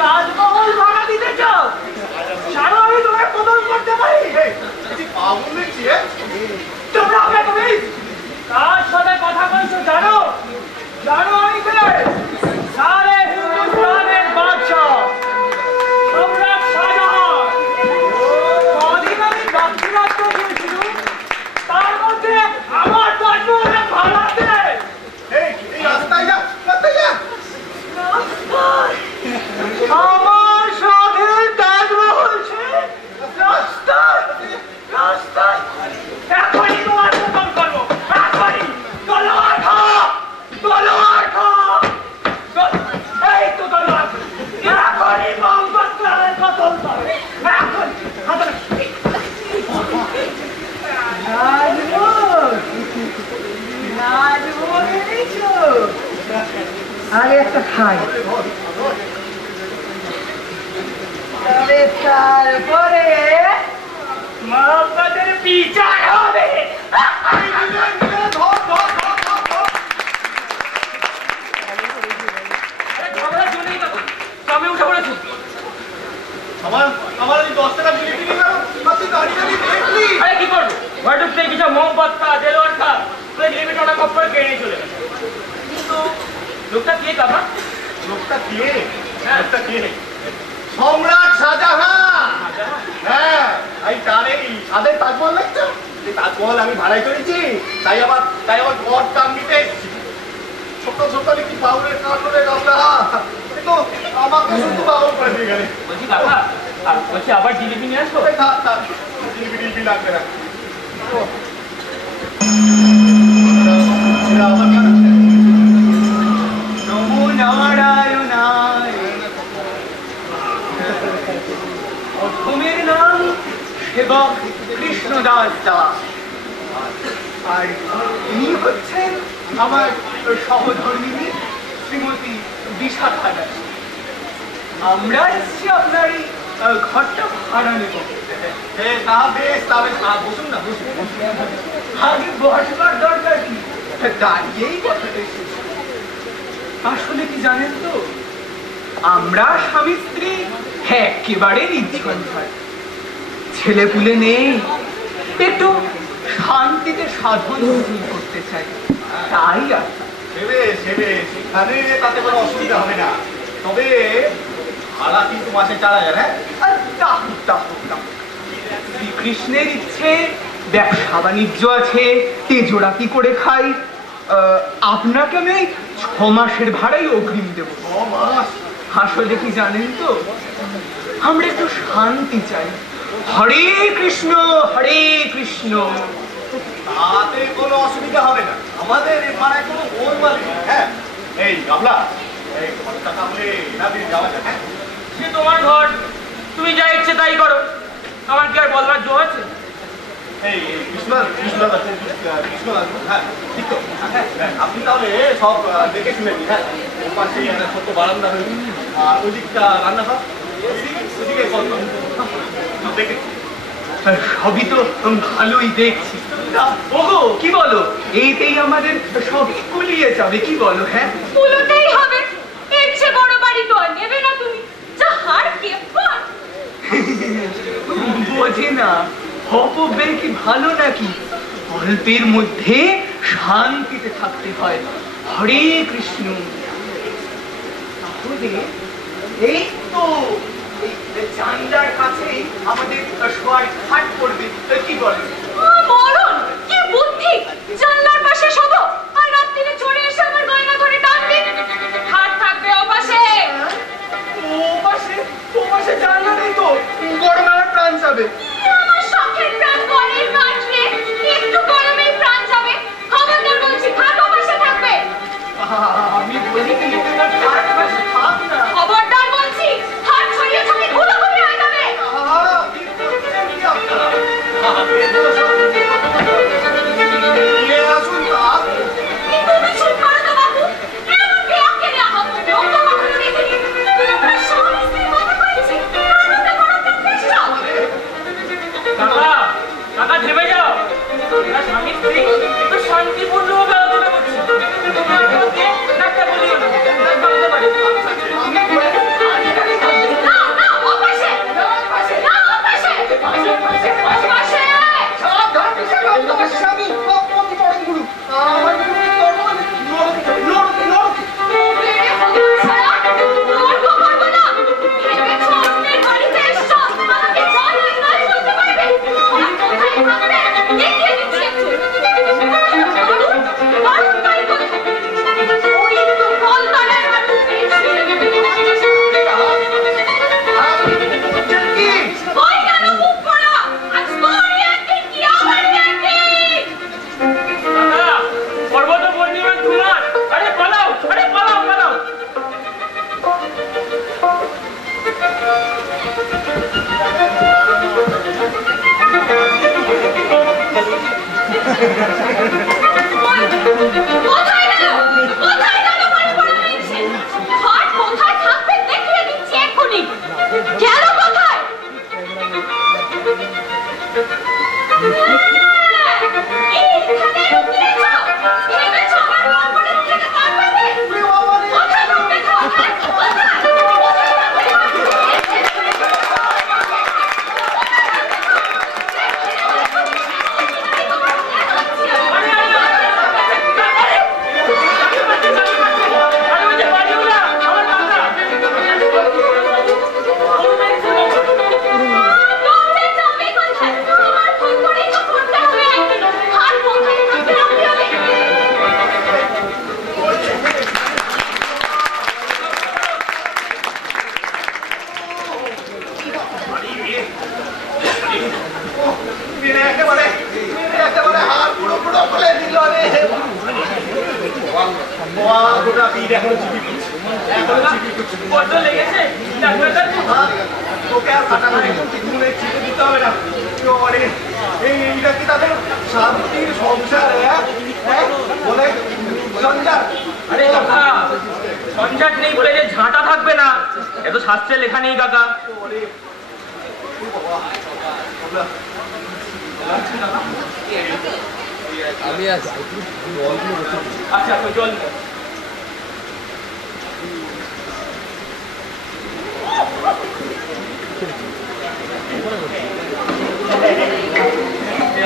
তাজমহল ভাড়া দিতে চাও? সারা আমি তোমার কদম করতে পারি। আগুন দেখছি। তোমরা হবে তুমি কার সাথে কথা বলছো জানো? জানো আমি কে? সারে হিন্দুস্তানের বাদশাহ সম্রাট শাহজাহান। কদিন আমি দাক্ষিণাত্য দিয়েছিলাম, তার মধ্যে আমার তাজমহলে ভাড়া দে। এই রাস্তায় যা, রাস্তায় যা। আমার স্বাধীন তাজমহল সে রাস্তায় রাস্তায়। এখনই তোমার খতম করবো, এখনই। তলোয়ার খা, তলোয়ার খা। এই তো তলোয়ার, এখনই মোহাম্মদের খতম কর, এখনই। নাজমুল এনেছো? আগে একটা খাই, তবে তারপরে মোহাম্মদের বিচার হবে। আমি উঠে পড়েছি। আমার এই 10 টাকা জিলিপি নিয়ে গেল, তুই দাঁড়িয়ে দেখলি? আরে কি করবো, ঘরে ঢুকতে কিছু মোমবাত খা, দেলোয়ার খা, জিলিপিটা ওটা কপ করে কেড়ে চলে গেছে। কিন্তু লোকটা কে কাকা? লোকটা কে? লোকটা কে? সম্রাট শাহজাহান। হ্যাঁ, এই তারেই সাদের তাজমহল দেখছো? এই তাজমহল আমি ভাড়াই করেছি, তাই আমার ঘর টান দিতে এসেছি। ছোট ছোট কি পাউরের কাটরে গামলা, কিন্তু আমাকে শুধু পাগল করে দিয়ে গেলে। বলছি কাকা, বলছি আবার জিলিপি নিয়ে আসবো? জিলিপি টিলিপি লাগবে না। নমো নারায়ণায়। অধমের নাম সেবক কৃষ্ণদাস দাস, আর ইনি হচ্ছেন আমার সহধর্মিনী শ্রীমতী বিশাখা দাস। আমরা এসেছি আপনার এই ঘরটা ভাড়া নেব। তা বেশ, তা বেশ। বসুন না, বসুন। আগে বসবার দরকার কি, দাঁড়িয়েই কথাটা এসেছি। আসলে কি জানেন তো, আমরা স্বামী স্ত্রী একেবারে নির্জন, ছেলে পুলে নেই, একটু শান্তিতে সাধন করতে চাই, তাই আসা। সেখানে তাতে কোনো অসুবিধা হবে না, তবে ভাড়া কিন্তু মাসে 4000। হ্যাঁ, শ্রীকৃষ্ণের ইচ্ছে, ব্যবসা বাণিজ্য আছে, তেজোরা কি করে খাই। আপনাকে আমি 6 মাসের ভাড়াই অগ্রিম দেবো। 6 মাস? আসলে কি জানেন তো, আমরা একটু শান্তি চাই। হরে কৃষ্ণ হরে কৃষ্ণ। তাতে কোনো অসুবিধা হবে না, আমাদের পাড়ায় কোনো গোলমাল নেই। হ্যাঁ, এই গামলা, এই ঘরটা তাহলে না দিয়ে যাওয়া যায়? হ্যাঁ, সে তোমার ঘর, তুমি যা ইচ্ছে তাই করো, আমার কি আর বলবার জো আছে? এই কৃষ্ণদাস, হ্যাঁ ঠিক তো। আপনি তাহলে সব দেখে শুনে নিন। হ্যাঁ, ওর পাশে একটা ছোট্ট বারান্দা হয়েছে, আর ওই দিকটা রান্নাঘর, ওদিকে দেখে সবই তো ভালোই দেখছি। ওগো কি বলো, এইতেই আমাদের সব কুলিয়ে যাবে, কি বলো? হ্যাঁ, কুলোতেই হবে, এর চেয়ে বড় বাড়ি তো আর নেবে না তুমি, যা হার কে পার। বোঝে না অপবে কি ভালো নাকি, অল্পের মধ্যে শান্তিতে থাকতে হয়। হরে কৃষ্ণ। তাহলে এই তো জানলার কাছে আমাদের শোয়ার খাট পড়বে, কি বলে? মরণ, কি বুদ্ধি! জানলার পাশে শোবো আর রাত্রিরে চড়ে এসে আমার গয়না ধরে টানবে। হাত থাকবে ওপাশে। ওপাশে জানলা নেই তো, গরমে আমার প্রাণ যাবে। আমার শখের প্রাণ গড়ের কাটলে একটু গরমেই প্রাণ যাবে। খবরদার বলছি, খাট ওপাশে থাকবে। আমি বলি কি তোমার খাট পাশে থাক না। খবরদার বলছি, হাত ছড়িয়ে ছড়িয়ে ঘুলো ঘুরে হয়ে যাবে। তুমি চুপ করো তো বাবু, এমন বেয়াকে নেওয়া হবে লোক তো কখনো দেখিনি। তোমরা স্বামী স্ত্রী কথা কইছি, আনন্দে করো প্র্যাকটিস। কাকা থেমে যাও, তোমরা স্বামী স্ত্রী একটু শান্তিপূর্ণভাবে আলোচনা করছি। তুমি আমাকে একটা বলিও না, বলতে পারি। না, ওপাশে। না, ওপাশে। ওপাশে। কোথায় গেল বড় বড় মিলছে ঘর কোথায় থাকবে দেখিয়ে দিচ্ছি এক্ষুনি গেল কোথায় ঝঞ্ঝাট নেই বলে যে ঝাঁটা থাকবে না এত শাস্ত্রে লেখা নেই কাকা আচ্ছা জল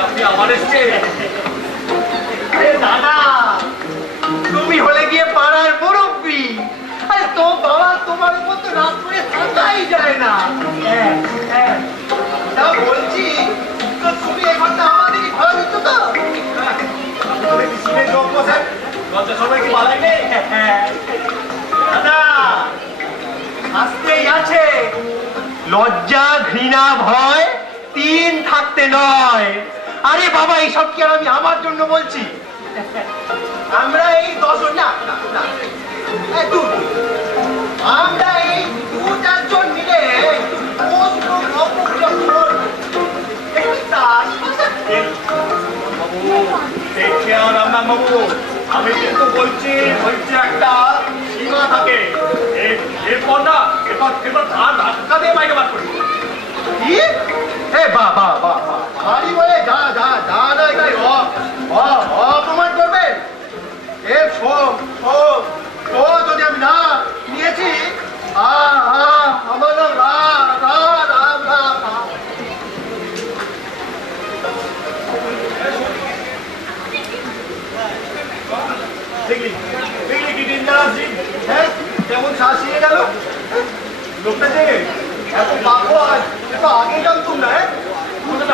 আপনি আমার এসছে দাদা তুমি হলে গিয়ে পাড়ার মুরব্বী আরে তো বাবা তোমার উপর তো রাত করে থাকাই যায় না তা বলছি তো তুমি এখানটা আমাদেরই ভাড়া দিচ্ছ তো সবাইকে বালাই নেই দাদা আসতেই আছে লজ্জা ঘৃণা ভয় তিন থাকতে নয় আরে বাবা এইসব কি আর আমি আমার জন্য বলছি আমরা এই 10 না আমরা এই 2-4 জন মিলে আমি কিন্তু বলছি হচ্ছে একটা সীমা থাকে এরপর না এরপর ধাক্কা দিয়ে বাইরে বার করি বাড়ি বলে যা না এটাই অপমান করবে এর যদি আমি না নিয়েছি আমার কেমন শাসিয়ে গেল লোকটা যে এত পাবো আগে জানতুম না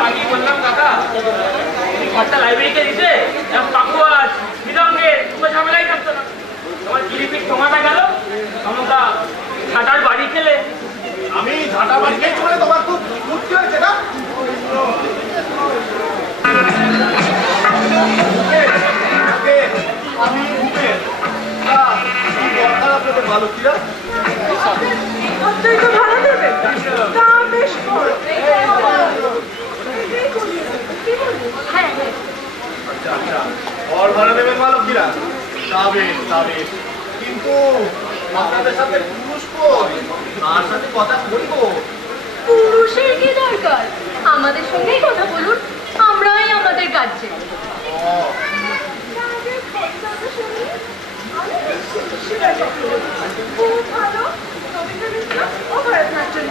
আগেই বললাম কাকা ঘরটা লাইব্রেরিতে দিতে পাকুয়াজ বিলঙ্গের কোনো ঝামেলাই থাকতো না তোমার জিলিপির টোমাটা গেল তোমরা ঝাঁটার বাড়ি খেলে আমি ঝাঁটা বাড়ি খেয়েছি বলে তোমার খুব ফুর্তি হয়েছে না আমি আপনাদের ভালো কিরা তো ভাড়া দেবেন তা বেশ ঘর ভাড়া দেবেন ভালো কিরা যাবে কিন্তু আপনাদের সাথে পুরুষ কই তার সাথে কথা বলবো পুরুষের কি দরকার আমাদের সঙ্গেই কথা বলুন আমরাই আমাদের কাজে খুব ভালো ও ভরতনাট্যম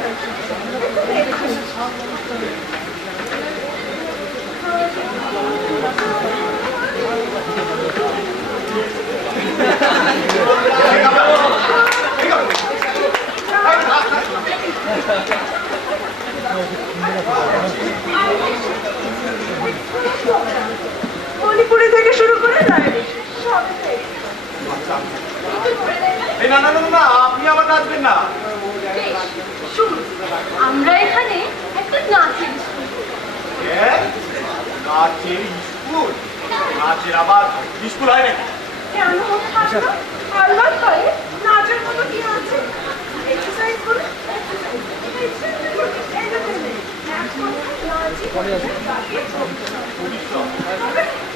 মণিপুরি থেকে শুরু করে না আপনি আবার নাচবেন না আমরা এখানে একটা নাচের স্কুল নাচের আবার স্কুল হয় নাকি কেন আলবাত হয় নাচের মতো কি আছে এক্সারসাইজ করে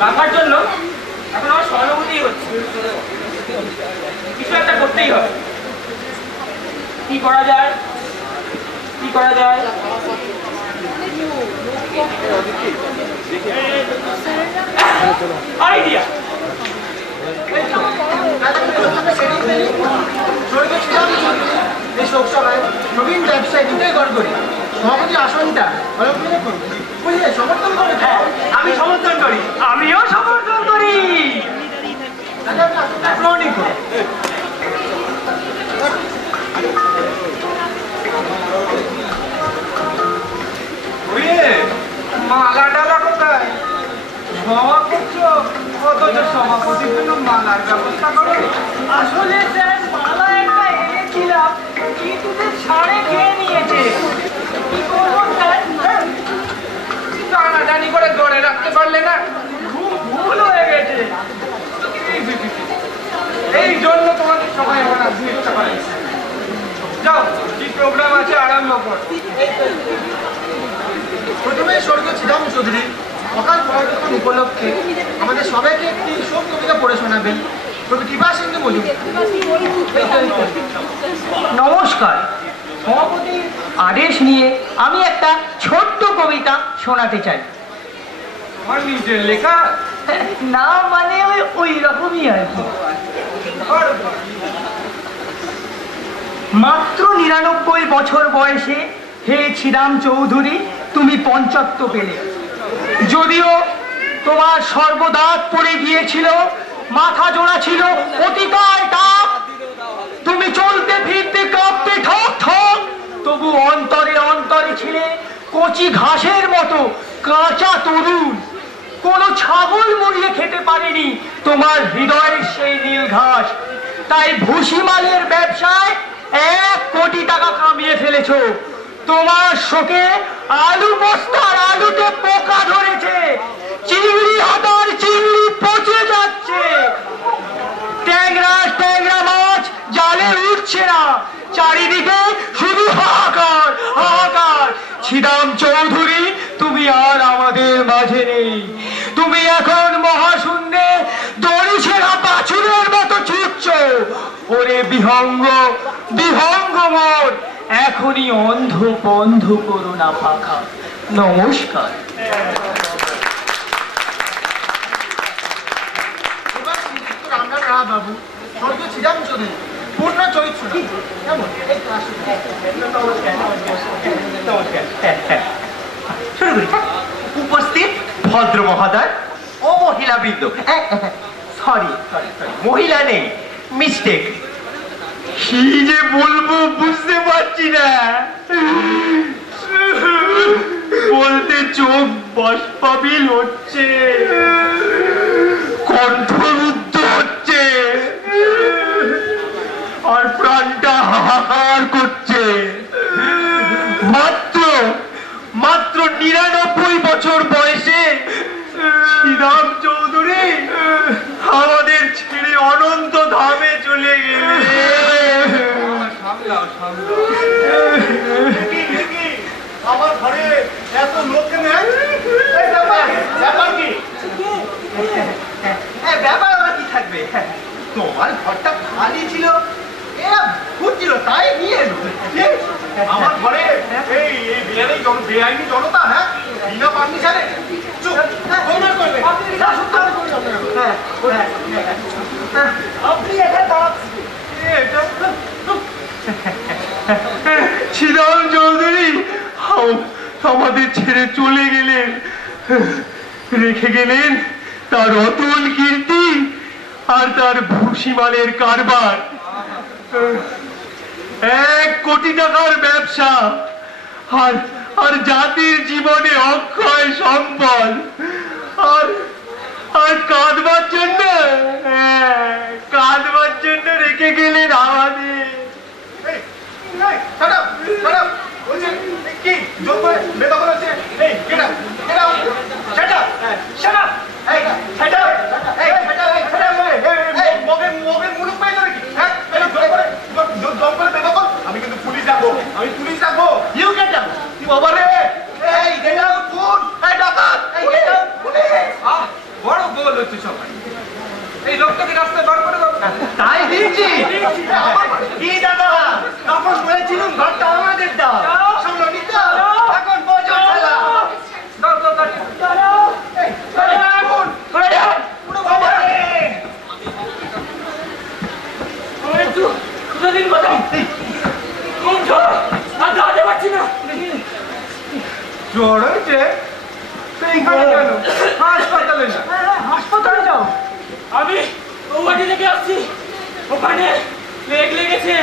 কাকার জন্য এখন আমার সহানুভূতি হচ্ছে, কিছু একটা করতেই হবে। কি করা যায়, কি করা যায়? আইডিয়া! নবীন ব্যবসায়ী দুটোই গড়গড়ি, সভাপতি আসনটা সমর্থন করে। আমি সমর্থন করি, আমিও সমর্থন করি। মালা টালা কোথায়? সভা করছো অথচ সভাপতির জন্য মালার ব্যবস্থা করো। আসলে স্যার মালা একটা এনেছিলাম, কিন্তু ছাড়ে খেয়ে নিয়েছে। কি করবো স্যার? টানাটানি করে ধরে রাখতে পারলে না? খুব ভুল হয়ে গেছে। এই জন্য তোমাদের সবাই আমার আসতে ইচ্ছা করে। যাও, কি প্রোগ্রাম আছে আরম্ভ কর। প্রথমে স্বর্গীয় শ্রীরাম চৌধুরী অকাল পরলোকন উপলক্ষে আমাদের সবাইকে একটি শোক কবিতা পড়ে শোনাবেন কবি কৃপা সিন্ধু মজুমদার। নমস্কার, সভাপতির আদেশ নিয়ে আমি একটা ছোট্ট কবিতা শোনাতে চাই। আমার নিজের লেখা? না মানে ওই রকমই আর কি। মাত্র 99 বছর বয়সে হে শ্রীরাম চৌধুরী তুমি পঞ্চত্ব পেলে। যদিও তোমার সর্বদাত পড়ে গিয়েছিল, মাথা জোড়া ছিল অতিকায় টাক, তুমি চলতে ফিরতে কাঁপতে ঠক ঠক, তবু অন্তরে অন্তরে ছিলে কচি ঘাসের মতো কাঁচা তরুণ। কোনো ছাগল মুড়িয়ে খেতে পারেনি তোমার হৃদয়ের সেই নীল ঘাস। তাই ভুসিমালের ব্যবসায় 1 কোটি টাকা কামিয়ে ফেলেছ। তোমার শোকে আলু বস্তার আলুতে পোকা ধরেছে, চিংড়ি হাতার চিংড়ি পচে যাচ্ছে, ট্যাংরা ট্যাংরা মাছ জালে উঠছে না, চারিদিকে শুধু হাহাকার হাহাকার। শ্রীরাম চৌধুরী তুমি আর আমাদের মাঝে নেই, তুমি এখন মহাশূন্যে দড়ি ছেঁড়া বাছুরের মতো ছুটছ। ওরে বিহঙ্গ বিহঙ্গ মন, এখনই অন্ধ বন্ধ করো না পাখা। নমস্কার। বাবু স্বর্গীয় শ্রীরাম চৌধুরী পূর্ণ চরিত্র কেমন? শুরু করি। উপস্থিত ভদ্র মহোদয় ও মহিলা বৃন্দ, সরি সরি সরি, মহিলা নেই, মিস্টেক। কি যে বলবো বুঝতে পারছি না, বলতে চোখ বাষ্পাবিল হচ্ছে, কণ্ঠরুদ্ধ হচ্ছে, আর প্রাণটা হাহাকার করছে। মাত্র 99 বছর বয়সে শ্রীরাম চৌধুরী আমাদের ছেড়ে অনন্ত ধামে চলে গেলে। আমার ঘরে এত লোক ব্যাপার কি? ব্যাপার আবার কি থাকবে, তোমার ঘরটা খালি ছিল, ঘুরছিল তাই নিয়ে এলো। আমার ঘরে এই বেআইনি জনতা, হ্যাঁ, বিনা পারমিশনে আপনি এখানে শ্রীরাম চৌধুরী আমাদের ছেড়ে চলে গেলেন, রেখে গেলেন তার অতুল কীর্তি আর তার ভুসিমালের কারবার। 1 কোটি টাকার ব্যবসা আর জাতির জীবনে অক্ষয় সম্পদ, আর কাঁদবার জন্য রেখে গেলেন আমাদের। কি জোর করে বেদখল হচ্ছে? এই get up, get out, shut up, shut up, hey, shut up, hey, shut up, shut up, hey, মগের মুলুক পাই ধরে কি? হ্যাঁ, জোর করে বেদখল। আমি কিন্তু পুলিশ ডাকবো, you get up, কি বাবা রে, এই get out, ফুট, এই ডাকাত, এই get out, পুলিশ। জ্বর হয়েছে সেইখানে কেন হাসপাতালে না হাসপাতালে যাও। আমি ওয়ার্ডে থেকে আসছি, ওখানে লেগ লেগেছে,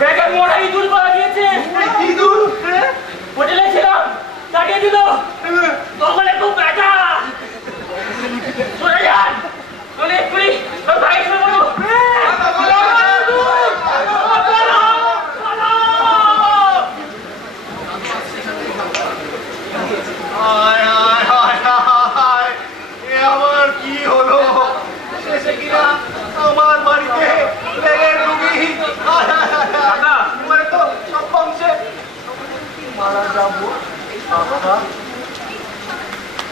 ব্যাগে মোড়া ইঁদুর পাওয়া গিয়েছে। হোটেলে ছিলাম, তাকিয়ে দিল, ওখানে খুব ব্যথা। চলে যান, চলে এক্ষুনি তোর ভাই শুনে বলো। আমার কি হলো শেষে কিনা আমার বাড়িতে লেগের রুগী মানে তো সব বংশে মারা যাবো।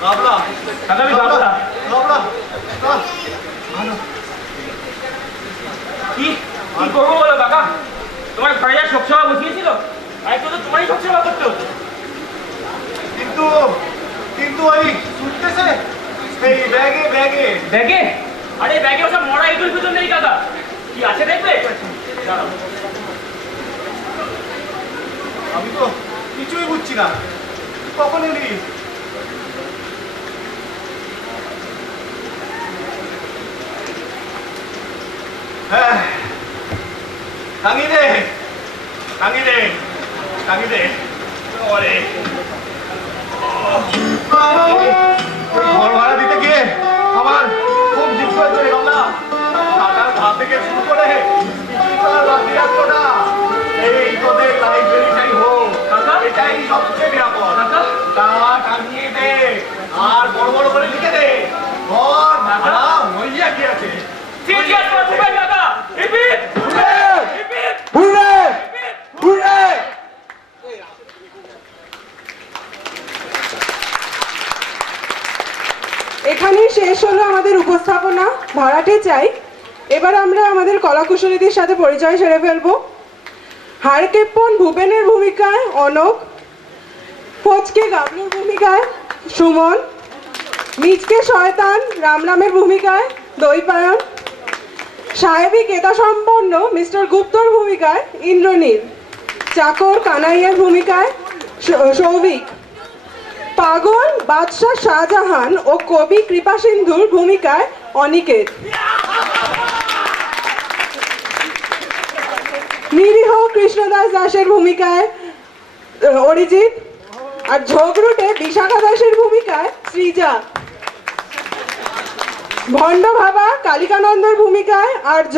বাবলা কি কি করবো বলো কাকা? তোমার ঘরে যা শোক সভা বসিয়েছিল, তো তোমারই শোক সভা করতে হতো। কিন্তু কিন্তু ওই শুনতেছে এই ব্যাগে ব্যাগে ব্যাগে? আরে ব্যাগে ওসব মরা ইঁদুর ফিদুর নেই কাকা, কি আছে দেখবে? দাঁড়াও। আমি তো কিছুই বুঝছি না, কখন এলি? হ্যাঁ টাঙি দে টাঙি দে টাঙি দে ওরে ঘর ভাড়া দিতে গিয়ে আমার খুব জিজ্ঞ হয়েছে রে বাংলা। টাকার ঘা থেকে শুরু করে এই তোদের লাইব্রেরিটাই হোক, এটাই সবচেয়ে নিরাপদ। টাকা টাঙিয়ে দে আর বড় বড় করে লিখে দে ঘর ভাড়া হইয়া গিয়েছে। এখানেই শেষ হলো আমাদের উপস্থাপনা ভাড়াটে চাই। এবার আমরা আমাদের কলাকুশলীদের সাথে পরিচয় সেরে ফেলবো। হাড়কেপ্পন ভূপেনের ভূমিকায় অনক, ফচকে গাবলুর ভূমিকায় সুমন, মিচকে শয়তান রামরামের ভূমিকায় দৈপায়ন, সাহেবী কেতা সম্পন্ন মিস্টার গুপ্তর ভূমিকায় ইন্দ্রনীল, চাকর কানাইয়ের ভূমিকায় সৌভিক, পাগল বাদশাহ শাহজাহান ও কবি কৃপাসিন্ধুর ভূমিকায় অনিকেত, নিরীহ কৃষ্ণদাস দাসের ভূমিকায় অরিজিৎ, আর ঝগড়ুটে বিশাখা দাসের ভূমিকায় সৃজা, ভণ্ড ভাবা কালিকানন্দর ভূমিকায় আর্য,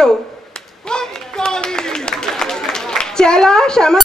চেলা শ্যামা